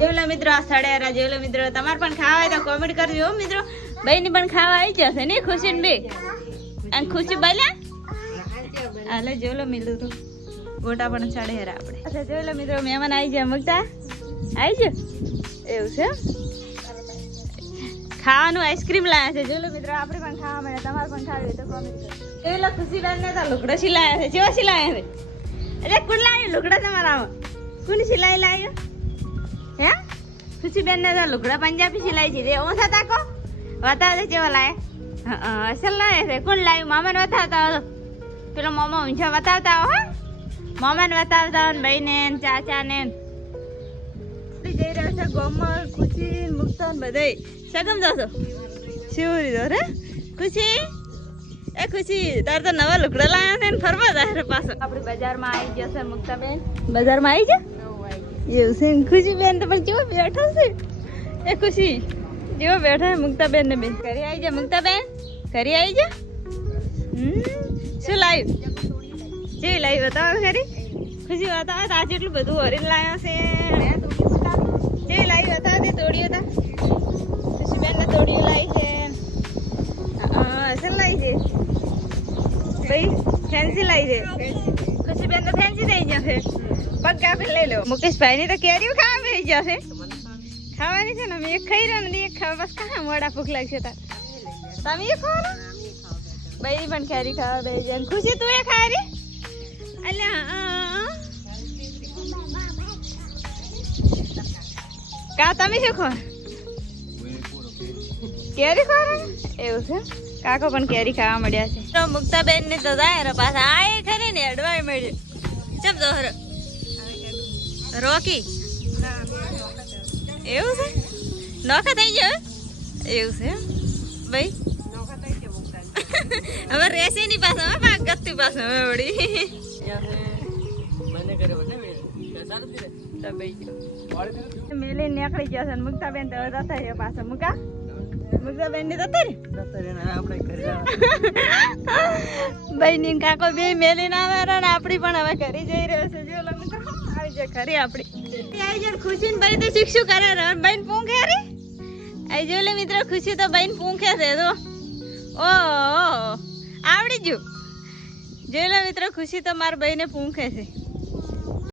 જેવલા મિત્રો આ સડેરા જેવલા મિત્રો તમારે પણ ખાવા હોય તો કોમેન્ટ કરજો મિત્રો. બહેની પણ ખાવા આવી જશે ને ખુશી ને બે અને ખુશી બોલ્યા હાલે જેવલો મિલું તો ગોટા પણ સડેરા આપણે. અચ્છા જેવલા મિત્રો મહેમાન આવી જાય મુકતા આવી જાય એવું છે. ખાવાનું આઈસ્ક્રીમ લાયા છે જેવલો મિત્રો આપણે પણ ખાવા મળે તમારે પણ ખાવી તો કોમેન્ટ કરો. જેવલો ખુશી બેન ને તો લુગડો સિલાયા છે જેવો સિલાયા છે એટલે કોણ લાવ્યું લુગડા તમારામાં કોની સિલાઈ લાવ્યો હે ખુશી બેન ને તો લુગડા પંજાબી સિલાઈ છે ઓછા તાકો બતાવે જેવો લાય અસલ લાવે છે કોણ લાવ્યું મામાને બતાવતા હો પેલો મામા ઊંચા બતાવતા હો મામાને બતાવતા હો ભાઈ ને ચાચા ને જઈ રહ્યા છે ગોમર ખુશી મુક્તા બધે સગમ જશો શિવરી દો રે ખુશી એ ખુશી તાર તો નવા લુગડા લાયા છે ને ફરવા જાય પાછો આપણે બજારમાં આવી જશે મુક્તા બેન બજારમાં આવી જા એવું છે ખુશી બેન તો પણ કેવો બેઠો છે એ ખુશી જેવો બેઠો છે મુક્તા બેન ને બેન ઘરે આવી જા મુક્તા બેન ઘરે આવી જા શું લાવ્યું જેવી લાવી બતાવો ખરી ખુશી બતાવો તો આજે એટલું બધું હરીને લાવ્યો છે જેવી લાવી બતાવો તે તોડ્યો હતા ખુશી બેન ને તોડ્યું લાવી છે અસલ લાવી છે ભાઈ ફેન્સી લાવી છે ખુશી બેન તો ફેન્સી થઈ જશે પગ કાપી લઈ લો મુકેશભાઈ ની તો કેરીઓ ખાવા બેસી જશે ખાવાની છે ને અમે એક ખાઈ રહ્યા ને એક ખાવા બસ કાં મોડા ભૂખ લાગશે તાર તમે એ ખાવા ભાઈ પણ કેરી ખાવા બેસી જાય ખુશી તું એ ખાય રે અલ્યા કા તમે શું ખો કેરી ખાવા એવું છે કાકો પણ કેરી ખાવા મળ્યા છે તો મુક્તાબેન ને તો જાય પાછા આ ખરી ને અડવાય મળ્યું ચમ દોહર રોકી એવું છે નોખા થઈ જાય એવું છે ભાઈ હવે રેસી ની પાસે હવે પાક ગસ્તી પાસે હવે વળી મેલી નીકળી ગયા છે મુક્તાબેન તો જતા રહ્યો પાછો મુકા મુક્તાબેન ની જતા રે ભાઈ ની કાકો બે મેલી ના આવે ને આપડી પણ હવે ઘરે જઈ રહ્યો છે જો મિત્રો આવી જાય ઘરે આપડી આવી જાય ખુશી ને ભાઈ તો શિક્ષુ કરે ભાઈ પૂંખે રે આવી જો લે મિત્રો ખુશી તો ભાઈ પૂંખે છે તો ઓ આવડી ગયું જોઈ લો મિત્રો ખુશી તો મારા ભાઈ ને પૂંખે છે